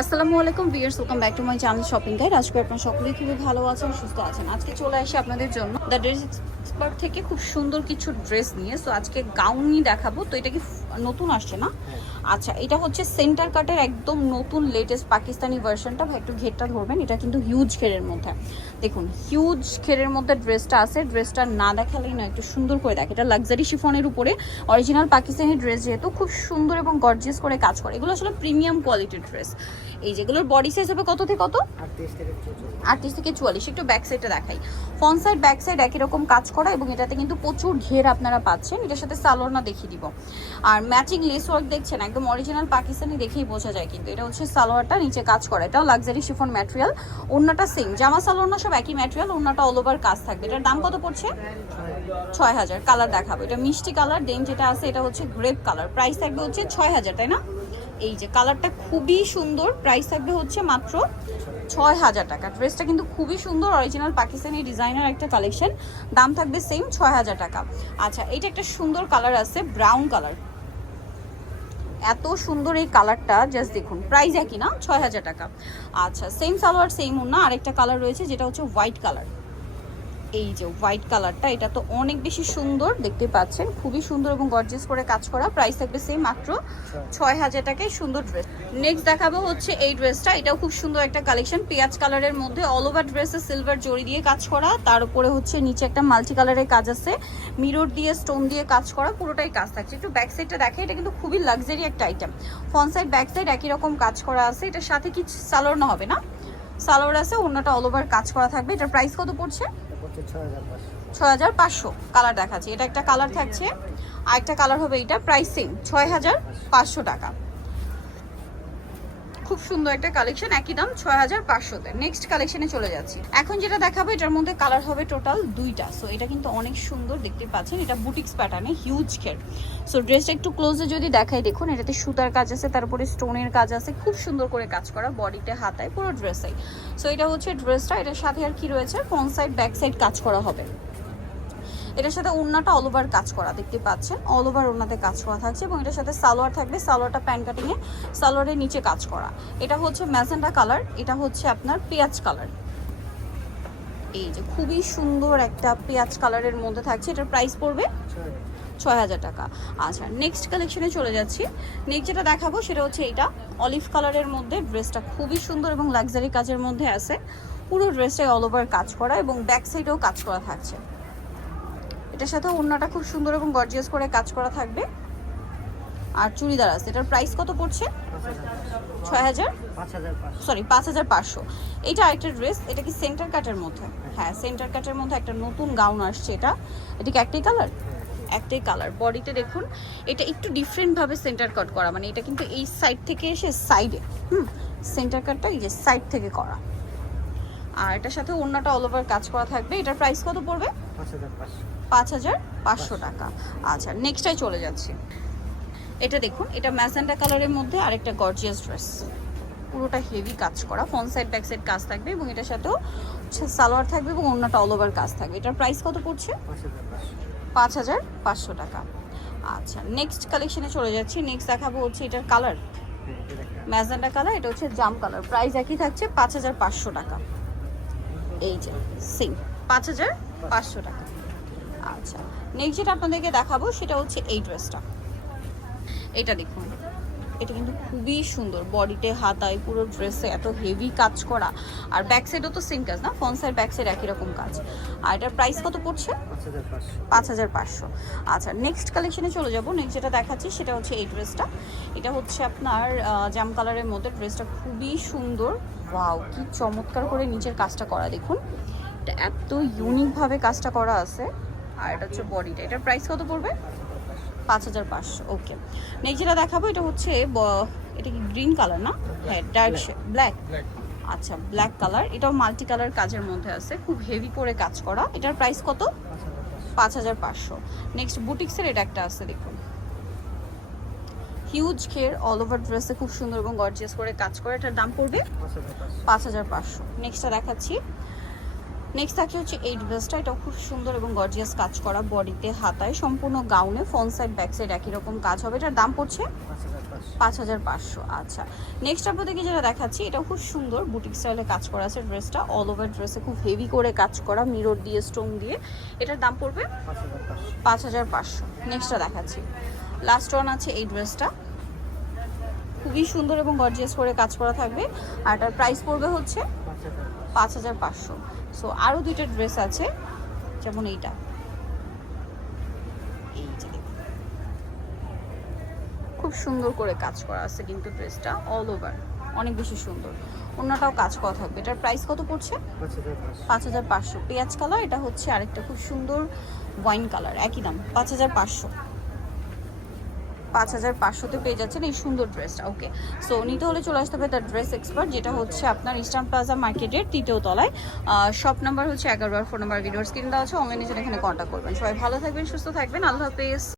আসসালামু আলাইকুম viewers, welcome back to my channel shopping guide. আজকে আপনারা সকলেই খুবই ভালো আছেন, সুস্থ আছেন। আজকে চলে আসি আপনাদের জন্য দ্য ড্রেস এক্সপার্ট থেকে খুব সুন্দর কিছু ড্রেস নিয়ে। সো আজকে গাউনই দেখাবো। তো এটা কি নতুন আসছে না? আচ্ছা, এটা হচ্ছে সেন্টার কাটের একদম নতুন লেটেস্ট পাকিস্তানি ভার্সনটা। ভাই একটু ঘেরটা ধরবেন। এটা কিন্তু হিউজ ঘেরের মধ্যে, দেখুন হিউজ ঘেরের মধ্যে ড্রেসটা আছে। ড্রেসটা না দেখালেই না, একটু সুন্দর করে দেখ। এটা লাক্সারি শিফনের উপরে অরিজিনাল পাকিস্তানি ড্রেস, যেহেতু খুব সুন্দর এবং গর্জিয়াস করে কাজ করে। এগুলো আসলে প্রিমিয়াম কোয়ালিটির ড্রেস। এই যেগুলোর বডি সাইজ হবে কত থেকে কত? 38 থেকে 44। একটু ব্যাক সাইডটা দেখাই। ফ্রন্ট সাইড ব্যাক সাইড একই রকম কাজ করা এবং এটাতে কিন্তু প্রচুর ঘের আপনারা পাচ্ছেন। এটার সাথে সালোয়ারটা দেখিয়ে দিব। আর ম্যাচিং লেস ওয়ার্ক দেখছেন, একদম অরিজিনাল পাকিস্তানি দেখেই বোঝা যায়। কিন্তু এটা হচ্ছে সালোয়ারটা, নিচে কাজ করা। এটাও লাক্সারি শিফন ম্যাটেরিয়াল। ওড়নাটা সেম, জামা সালোয়ার না সব একই ম্যাটেরিয়াল। ওড়নাটা অল ওভার কাজ থাকবে। এটার দাম কত পড়ছে? 6000। কালার দেখাবো। এটা মিষ্টি কালার, দেন যেটা আছে এটা হচ্ছে গ্রেপ কালার। প্রাইস থাকবে হচ্ছে 6000, তাই না? এই যে কালারটা খুবই সুন্দর। প্রাইস থাকবে হচ্ছে মাত্র 6000 টাকা। ড্রেসটা কিন্তু খুবই সুন্দর, অরিজিনাল পাকিস্তানি ডিজাইনার একটা কালেকশন। দাম থাকবে সেম 6000 টাকা। আচ্ছা, এটা একটা সুন্দর কালার আছে, ব্রাউন কালার। এত সুন্দর এই কালারটা, জাস্ট দেখুন। প্রাইস একই না, 6000 টাকা। আচ্ছা, সেম সালোয়ার সেম ওড়না। আরেকটা কালার রয়েছে যেটা হচ্ছে হোয়াইট কালার। এই যে হোয়াইট কালারটা, এটা তো অনেক বেশি সুন্দর, দেখতে পাচ্ছেন খুবই সুন্দর এবং গর্জিয়াস করে কাজ করা। প্রাইস থাকবে সেম মাত্র 6000 টাকায় সুন্দর ড্রেস। নেক্সট দেখাবো হচ্ছে এই ড্রেসটা। এটাও খুব সুন্দর একটা কালেকশন, পেঁয়াজ কালারের মধ্যে। অল ওভার ড্রেসে সিলভার জড়ি দিয়ে কাজ করা, তার উপরে হচ্ছে নিচে একটা মাল্টি কালারের কাজ আছে, মিরর দিয়ে স্টোন দিয়ে কাজ করা, পুরোটাই কাজ থাকছে। একটু ব্যাক সাইডটা দেখে। এটা কিন্তু খুবই লাক্সারি একটা item. Front side back side একই রকম কাজ করা আছে। এটার সাথে কি সালোয়ার না হবে না? সালোয়ার আছে, অন্যটা অল ওভার কাজ করা থাকবে। এটার প্রাইস কত পড়ছে? 6500। কালার দেখাচ্ছি। এটা একটা কালার থাকছে, আরেকটা কালার হবে এটা। প্রাইস সেম 6500 টাকা। খুব সুন্দর একটা কালেকশন, একই দাম 6500-তে। নেক্সট কালেকশনে চলে যাচ্ছি। এখন যেটা দেখাবো এটার মধ্যে কালার হবে টোটাল 2টা। সো এটা কিন্তু অনেক সুন্দর, দেখতে পাচ্ছেন। এটা বুটিক্স প্যাটার্নে, হিউজ ঘের। সো ড্রেসটা একটু ক্লোজে যদি দেখাই, দেখুন এটাতে সুতার কাজ আছে, তারপরে স্টোনের কাজ আছে, খুব সুন্দর করে কাজ করা বডিতে, হাতায়, পুরো ড্রেসে। সো এটা হচ্ছে ড্রেসটা। এটার সাথে আর কি রয়েছে, ফ্রন্ট সাইড ব্যাক সাইড কাজ করা হবে। এটার সাথে ওড়নাটা অল ওভার কাজ করা, দেখতে পাচ্ছেন অল ওভার ওড়নাতে কাজ করা থাকছে। এবং এটার সাথে সালোয়ার থাকবে, সালোয়ারটা প্যান্ট কাটিংয়ে, সালোয়ারের নিচে কাজ করা। এটা হচ্ছে ম্যাজেন্টা কালার, এটা হচ্ছে আপনার পেঁয়াজ কালার। এই যে খুবই সুন্দর একটা পেঁয়াজ কালারের মধ্যে থাকছে। এটার প্রাইস পড়বে 6000 টাকা। আচ্ছা, নেক্সট কালেকশনে চলে যাচ্ছি। নেক্সট যেটা দেখাবো সেটা হচ্ছে এটা অলিভ কালারের মধ্যে। ড্রেসটা খুবই সুন্দর এবং লাক্সারি কাজের মধ্যে আছে। পুরো ড্রেসটাই অল ওভার কাজ করা এবং ব্যাক সাইডেও কাজ করা থাকছে। এটার সাথে ওড়নাটা খুব সুন্দর এবং গর্জিয়াস করে কাজ করা থাকবে। আর চুড়িদার আছে। এটার প্রাইস কত পড়ছে? 5500। এটা আরেকটা ড্রেস। এটা কি সেন্টার কাটের মধ্যে? হ্যাঁ, সেন্টার কাটের মধ্যে একটা নতুন গাউন আসছে। এটা কি একটাই কালার? একটাই কালার। বডিতে দেখুন, এটা একটু ডিফারেন্টভাবে সেন্টার কাট করা, মানে এটা কিন্তু এই সাইড থেকে এসে সাইডে, সেন্টার কাটটা এই যে সাইড থেকে করা। আর এটার সাথে ওড়নাটা অল ওভার কাজ করা থাকবে। এটার প্রাইস কত পড়বে? 5500 টাকা। আচ্ছা, নেক্সটটাই চলে যাচ্ছি। এটা দেখুন, এটা ম্যাজেন্টা কালারের মধ্যে আরেকটা গর্জিয়াস ড্রেস। পুরোটা হেভি কাজ করা, ফ্রন্ট সাইড ব্যাক সাইড কাজ থাকবে এবং এটার সাথেও সালোয়ার থাকবে এবং ওড়নাটা অল ওভার কাজ থাকবে। এটার প্রাইস কত পড়ছে? 5500 টাকা। আচ্ছা, নেক্সট কালেকশনে চলে যাচ্ছি। নেক্সট দেখাবো হচ্ছে এটার কালার ম্যাজেন্টা কালার। এটা হচ্ছে জাম কালার। প্রাইস একই থাকছে 5500 টাকা। এই যে সেম 5500 টাকা। আচ্ছা, নেক্সট যেটা আপনাদেরকে দেখাবো সেটা হচ্ছে এই ড্রেসটা। এটা দেখুন, এটা কিন্তু খুবই সুন্দর, বডিতে, হাতায়, পুরো ড্রেসে এত হেভি কাজ করা। আর ব্যাক সাইডও তো সেম কাজ না, ফ্রন্ট সাইড ব্যাক সাইড একই রকম কাজ। আর এটার প্রাইস কত পড়ছে? 5500। আচ্ছা, নেক্সট কালেকশনে চলে যাব। নেক্সট যেটা দেখাচ্ছি সেটা হচ্ছে এই ড্রেসটা। এটা হচ্ছে আপনার জাম কালারের মধ্যে। ড্রেসটা খুবই সুন্দর। ওয়াও, কি চমৎকার করে নিচের কাজটা করা, দেখুন এটা এত ইউনিকভাবে কাজটা করা আছে। আর এটা হচ্ছে বডিটা। এটার প্রাইস কত পড়বে? 5500। ওকে, নেক্সট যেটা দেখাবো এটা হচ্ছে এটা কি গ্রিন কালার না? হ্যাঁ, ডার্ক ব্ল্যাক। আচ্ছা, ব্ল্যাক কালার। এটাও মাল্টি কালার কাজের মধ্যে আছে, খুব হেভি করে কাজ করা। এটার প্রাইস কত? 5500। নেক্সট বুটিক্সের এটা একটা আছে, দেখুন হিউজ ঘের, অল ওভার ড্রেসে খুব সুন্দর এবং গর্জিয়াস করে কাজ করে। এটার দাম পড়বে 5500। নেক্সটটা দেখাচ্ছি। নেক্সট থাকছে হচ্ছে এই ড্রেসটা। এটাও খুব সুন্দর এবং গর্জিয়াস কাজ করা, বডিতে, হাতায়, সম্পূর্ণ গাউনে, ফ্রন্ট সাইড ব্যাক সাইড একই রকম কাজ হবে। এটার দাম পড়ছে 5,500। আচ্ছা, নেক্সট আপনাদেরকে যেটা দেখাচ্ছি এটাও খুব সুন্দর বুটিক স্টাইলে কাজ করা আছে ড্রেসটা, অল ওভার ড্রেসে খুব হেভি করে কাজ করা, মিরর দিয়ে স্টোন দিয়ে। এটার দাম পড়বে 5,500। নেক্সটটা দেখাচ্ছি, লাস্ট ওয়ান আছে এই ড্রেসটা, খুবই সুন্দর এবং গর্জিয়াস করে কাজ করা থাকবে। আর এটার প্রাইস পড়বে হচ্ছে 5,500। সো আরও দুইটা ড্রেস আছে, যেমন এইটা, এই যে দেখুন খুব সুন্দর করে কাজ করা আছে কিন্তু ড্রেসটা অল ওভার অনেক বেশি সুন্দর, অন্যটাও কাজ করা থাকবে। এটার প্রাইস কত পড়ছে? 5,500। পেঁয়াজ কালার, এটা হচ্ছে আরেকটা খুব সুন্দর ওয়াইন কালার, একই দাম 5,500। 5,500-তে পেয়ে যাচ্ছেন এই সুন্দর ড্রেসটা। ওকে, সো নিতে হলে চলে আসতে হবে দ্য ড্রেস এক্সপার্ট, যেটা হচ্ছে আপনার ইস্টার্ন প্লাজা মার্কেটের 3য় তলায়। শপ নাম্বার হচ্ছে 11 আর ফোন নাম্বার ভিডিওর স্ক্রিন দেওয়া আছে, অনলাইনে এখানে কন্ট্যাক্ট করবেন। সবাই ভালো থাকবেন, সুস্থ থাকবেন, আল্লাহ হাফেজ।